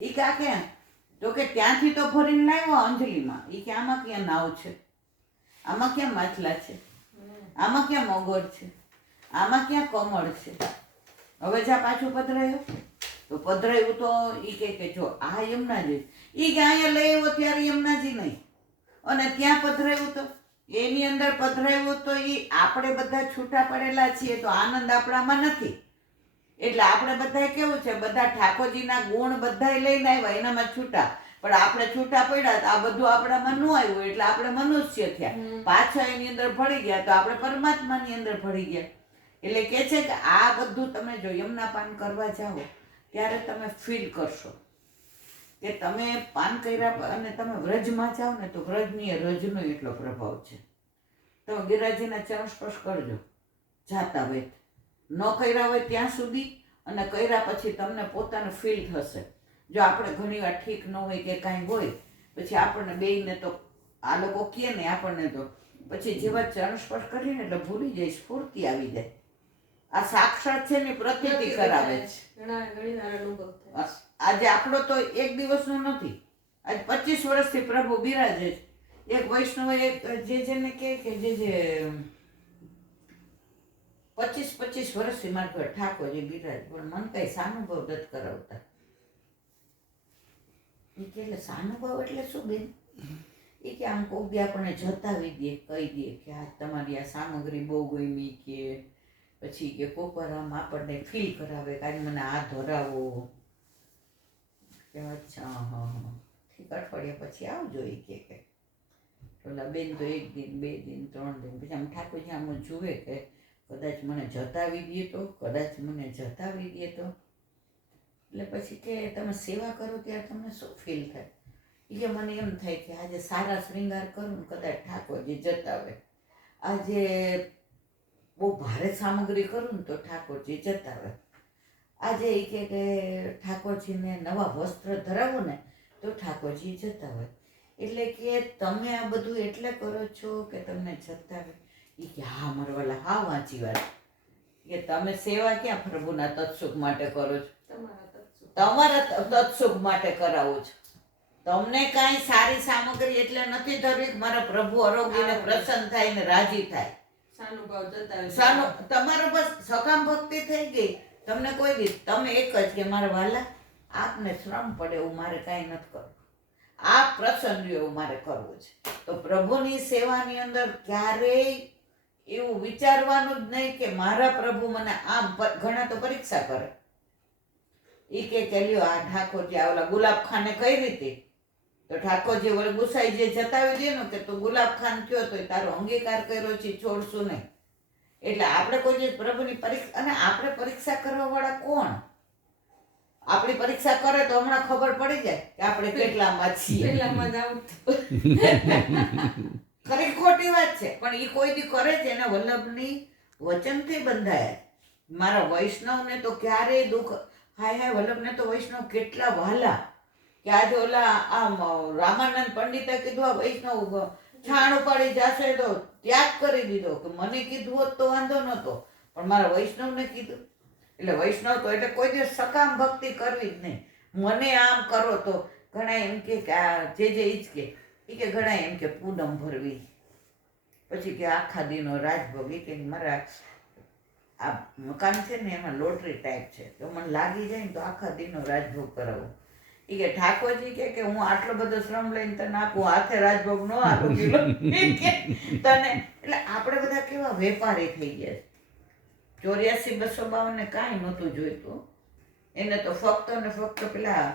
એ કા ક્યાં તો કે ત્યાંથી તો ભરીને લાવ્યો અંજલિમાં. એ કે આમાં ક્યાં નાવ છે, આમાં ક્યાં માછલા છે, આમાં ક્યાં મગર છે, આમાં ક્યાં કમળ છે. હવે જા પાછું પધરાયું તો પધરાયું તો એ કે જો આ યમુનાજી. એ કે અહીંયા લઈ આવ્યો ત્યારે યમુનાજી નહીં, અને ત્યાં પધરાયું તો એની અંદર પધરાયું તો એ આપણે બધા છૂટા પડેલા છીએ તો આનંદ આપણામાં નથી. એટલે આપણે બધા કેવું છે, બધા ઠાકોરજીના ગુણ બધા લઈને આવ્યા એનામાં છૂટા, પણ આપણે છૂટા પડ્યા તો આ બધું આપણામાં ન આવ્યું એટલે આપણે મનુષ્ય થયા. પાછા એની અંદર ભળી ગયા તો આપણે પરમાત્માની અંદર ભળી ગયા. એટલે કે છે કે આ બધું તમે જો યમુના પાન કરવા જાઓ ત્યારે તમે ફીલ કરશો કે તમે પાન કર્યા અને તમે વ્રજમાં જાઓ ને તો વ્રજની રજનો એટલો પ્રભાવ છે. તમે ગિરિરાજજીના ચરણ સ્પર્શ કરજો જાતા હોય, ન કર્યા હોય ત્યાં સુધી, અને કર્યા પછી તમને પોતાનું ફીલ થશે. જો આપણે ઘણી વાર ઠીક ન હોય કે કાંઈ હોય પછી આપણને બેયને તો આ લોકો કહે ને આપણને તો પછી જેવા ચરણ સ્પર્શ કરીને એટલે ભૂલી જાય, સ્ફૂર્તિ આવી જાય. આ સાક્ષાત છે ને પ્રતીતિ કરાવે છે. આજે આપણો તો એક દિવસનો નથી, આજ 25 વર્ષથી પ્રભુ બિરાજે છે. એક વૈષ્ણવ એક જેને કહે કે જે 25 વર્ષથી મારા ઘર ઠાકોરજી બિરાજ, પણ મન કઈ સાનુભવ નથી કરાવતા. એ કે એટલે સાનુભવ એટલે શું બેન? એ કે આમ કોક દી આપણને જતાવી દે, કહી દે કે આ તમારી આ સામગ્રી બહુ ગમી, કે પછી કે કોપર આમ આપણને ફીલ કરાવે કે આજે મને આ ધરાવો. અચ્છા હા હા ઠીક, અઠવાડિયા પછી આવજો. એ કે ઓલા બેન તો 1 દિન 2 દિન 3 દિન પછી આમ ઠાકોરજી આમ જુએ કે કદાચ મને જતાવી દે તો, કદાચ મને જતાવી દે તો. એટલે પછી કે તમે સેવા કરો ત્યારે તમને શું ફીલ થાય? એ મને એમ થાય કે આજે સારા શૃંગાર કરું ને કદાચ ઠાકોરજી જતાવે, આજે બહુ ભારે સામગ્રી કરું ને તો ઠાકોરજી જતાવે, આજે એ કે ઠાકોરજીને નવા વસ્ત્ર ધરાવું ને તો ઠાકોરજી જતાવે. એટલે કે તમે આ બધું એટલે કરો છો કે તમને જતાવે. એ કે હા મારા વાલા હા વાંચી વાત, કે તમે સેવા ક્યાં પ્રભુના તત્સુખ માટે કરો છો? તમારા તત્સુખ માટે કરાવો છો. તમને કાંઈ સારી સામગ્રી એટલે નથી ધરવી કે મારા પ્રભુ આરોગ્યને પ્રસન્ન થાય ને રાજી થાય. તમારો બસ સકામ ભક્તિ થઈ ગઈ. તમને કોઈ દી તમે એક જ કે મારા વાલા આપને શ્રમ પડે એવું મારે કાંઈ નથી કરવું, આપ પ્રસન્ન રહ્યો એવું મારે કરવું છે. તો પ્રભુની સેવાની અંદર ક્યારેય એવું વિચારવાનું જ નહીં કે મારા પ્રભુ મને આમ. ઘણા તો પરીક્ષા કરે. એ કે લ્યો આ ઠાકોરજી આ ઓલા ગુલાબ ખાને કઈ રીતે, તો ઠાકોરજી વળી ગુસાઈ જે જતાવી દે ને કે તું ગુલાબ ખાન કયો તો તારો અંગીકાર કર્યો છે, છોડશું નહીં. એટલે આપણે કોઈ જે પ્રભુની પરીક્ષા, અને આપણે પરીક્ષા કરવા વાળા કોણ? આપણી પરીક્ષા કરે તો હમણાં ખબર પડી જાય કે આપણે કેટલામાં છીએ. ખરી ખોટી વાત છે, પણ એ કોઈ દી કરે છે એના વલ્લભની વચનથી બંધાયા. મારા વૈષ્ણવને તો ક્યારેય દુઃખ, હાય હાય વલ્લભને તો વૈષ્ણવ કેટલા વહાલા, કે આજે ઓલા આમ રામાનંદ પંડિતે કીધું આ વૈષ્ણવ છાણ ઉપાડી જશે તો ત્યાગ કરી દીધો, કે મને કીધું હોત તો વાંધો નહોતો પણ મારા વૈષ્ણવને કીધું. એટલે વૈષ્ણવ તો એટલે કોઈ દિવસ સકામ ભક્તિ કરવી જ નહીં. મને આમ કરો તો ઘણા એમ કે આ જે ઈ જ કે ઘણા એમ કે પૂનમ ભરવી, પછી કે આખા દીનો રાજભોગ. એ કે મારા આ મકાન છે ને એમાં લોટરી ટાઈપ છે, તો મને લાગી જાય ને તો આખા દીનો રાજભોગ કરાવો. એ કે ઠાકોરજી કે હું આટલો બધો શ્રમ લઈને તને આપું, હાથે રાજભોગ ન આપું કિલો તને. એટલે આપણે બધા કેવા વેપારી થઈ ગયા છે. 84-252 કાંઈ નહોતું જોઈતું, એને તો ફક્ત ને ફક્ત પેલા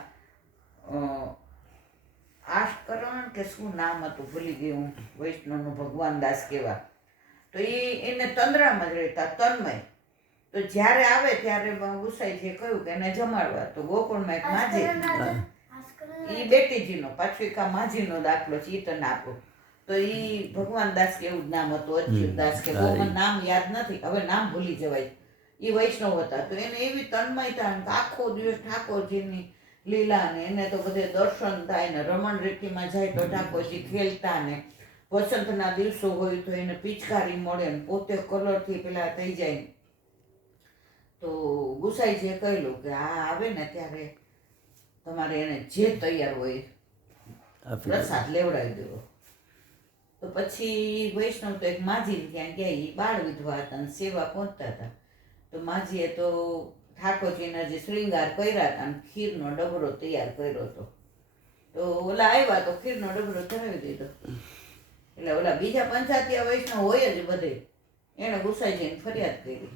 આષ્કરણ કે શું નામ હતું ભૂલી ગઈ હું, વૈષ્ણવનું ભગવાન દાસ કેવા, તો એને તંદ્રામાં જ રહેતા તન્મય. તો જ્યારે આવે ત્યારે ગુસાઈજીએ કહ્યું કે એને જમાડવા. તો ગોકુળમાં એક માજી, એ બેટીજીનો પાછું એક માજીનો દાખલો છે, એ તને આપો. તો એ ભગવાન દાસ કે એવું જ નામ હતું, અચ્યુત દાસ કે મને નામ યાદ નથી, હવે નામ ભૂલી જવાય. એ વૈષ્ણવ હતા. તો એને એવી તન્મયતા આખો દિવસ ઠાકોરજીની લીલા ને એને તો બધે દર્શન થાય ને, રમણ રીતિમાં જાય તો ઠાકોરજી ખેલતા ને, વસંતના દિવસો હોય તો એને પિચકારી મળે ને પોતે કલરથી પેલા થઈ જાય. તો ગુસાઈજીએ કહેલું કે આ આવે ને ત્યારે તમારે એને જે તૈયાર હોય પ્રસાદ લેવડાવી દેવો. તો પછી વૈષ્ણવ તો એક માજીને ત્યાં ગયા, એ બાળ વિધવા હતા અને સેવા પહોંચતા હતા. તો માજીએ તો ઠાકોરજીના જે શ્રૃંગાર કર્યા હતા અને ખીરનો ડબરો તૈયાર કર્યો હતો. તો ઓલા આવ્યા તો ખીરનો ડબરો ધરાવી દીધો. એટલે ઓલા બીજા પંચાયતીયા વૈષ્ણવ હોય જ બધે, એણે ગુસાઈજીને ફરિયાદ કરી.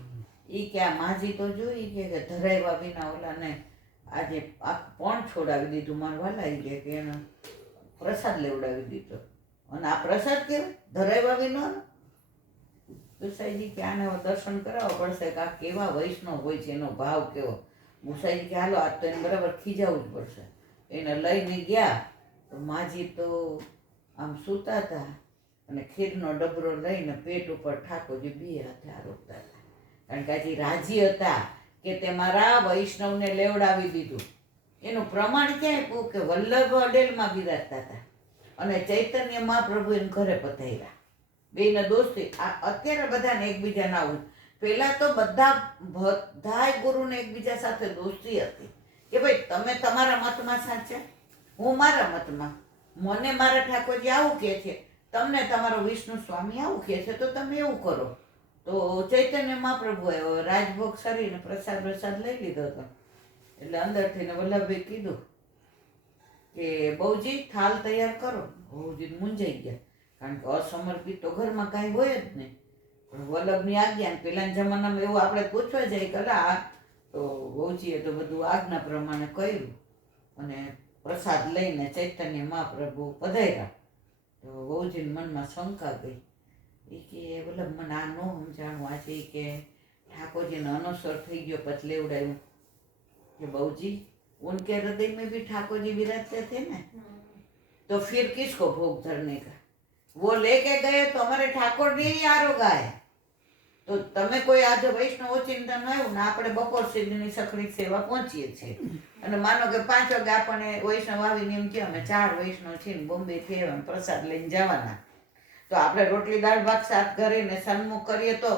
એ કે આ માજી તો જોઈ કે ધરાવ્યા વિના ઓલાને આજે આ પણ છોડાવી દીધું મારું વાલા. કે એને પ્રસાદ લેવડાવી દીધો. અને આ પ્રસાદ કેવાય ધરાવ્યા વિના. ગુસાઈજી કે આને દર્શન કરાવવા પડશે કે આ કેવા વૈષ્ણવ હોય છે, એનો ભાવ કેવો. ગુસાઈજી કે હાલો આજ તો એને બરાબર ખીજાવવું જ પડશે. એને લઈને ગયા તો માજી તો આમ સૂતા હતા અને ખીરનો ડબરો લઈને પેટ ઉપર ઠાકોરજી બે હાથે આરોપતા હતા. કારણ કે આજે રાજી હતા કે તે મારા વૈષ્ણવને લેવડાવી દીધું. એનું પ્રમાણ ક્યાં આપ્યું કે વલ્લભ અડેલમાં બિરાજતા હતા અને ચૈતન્ય મહાપ્રભુ એને ઘરે પધાર્યા. બેને દોસ્તી અત્યારે બધાને એકબીજાના આવું. પહેલા તો બધાય ગુરુને એકબીજા સાથે દોસ્તી હતી કે ભાઈ તમે તમારા મતમાં સાચા, હું મારા મતમાં. મને મારા ઠાકોરજી આવું કહે છે, તમને તમારો વિષ્ણુ સ્વામી આવું કહે છે, તો તમે એવું કરો. તો ચૈતન્ય મહાપ્રભુ આવ્યો, રાજભોગ સરીને પ્રસાદ લઈ લીધો હતો. એટલે અંદરથી વલ્લભભાઈ કીધું કે બહુજી થાલ તૈયાર કરો. બહુજી મૂંઝાઈ ગયા, કારણ કે અસમર્પિત તો ઘરમાં કાંઈ હોય જ નહીં. પણ વલ્લભની આજ્ઞા, પેલાના જમાનામાં એવું આપણે પૂછવા જાય કે આ તો બહુજીએ તો બધું આજ્ઞા પ્રમાણે કર્યું અને પ્રસાદ લઈને ચૈતન્ય મહાપ્રભુ પધાર્યા. તો બહુજીના મનમાં શંકા ગઈ. એ કે વલ્લભ મને આ ન સમજાણું. આજે કે ઠાકોરજીનો અનુસર થઈ ગયો પછી લેવડાવ્યું. कि बहूजी उनके हृदय में भी ठाकुर जी विराजते थे ना, तो फिर किसको भोग धरने का? वो लेके गए तो हमारे ठाकुर जी ही आरोगा है. तो તમે કોઈ આજે વૈષ્ણવ ચિંતન આવ્યું ને આપણે બપોર સુધીની સખણી સેવા પહોંચીએ છીએ અને માનો કે 5 વાગે આપણે વૈષ્ણવ આવીને એમ કે અમે 4 વૈષ્ણવ છીએ બોમ્બે થી આવ્યા પ્રસાદ લઈને જવાના, તો આપણે રોટલી દાળ ભાત શાક કરીને સન્મુખ કરીએ તો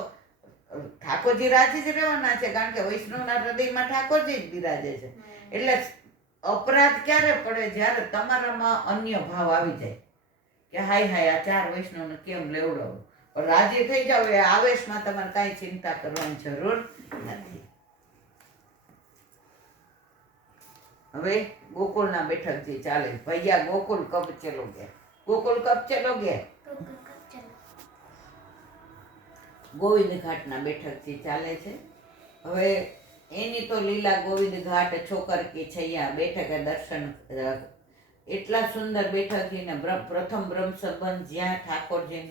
ઠાકોરજી રાજી જ રહેવાના છે. કારણ કે વૈષ્ણવના હૃદયમાં ઠાકોરજી જ બિરાજે છે. એટલે અપરાધ ક્યારે પડે? જ્યારે તમારામાં અન્ય ભાવ આવી જાય કે હાય આ 4 વૈષ્ણવને કેમ લેવડાવું. રાજી થઈ જાવ એ આવેશમાં તમારે કાંઈ ચિંતા કરવાની જરૂર નથી. હવે ગોકુળના બેઠકથી ચાલે. ભૈયા ગોકુળ કબ ચલોગે? ગોકુળ કબ ચલોગે? ગોવિંદ ઘાટના બેઠકથી ચાલે છે. હવે એની તો લીલા ગોવિંદ ઘાટ છોકર કી છૈયા બેઠકે દર્શન. એટલા સુંદર બેઠક ને પ્રથમ બ્રહ્મ સંબંધ જ્યાં ઠાકોરજી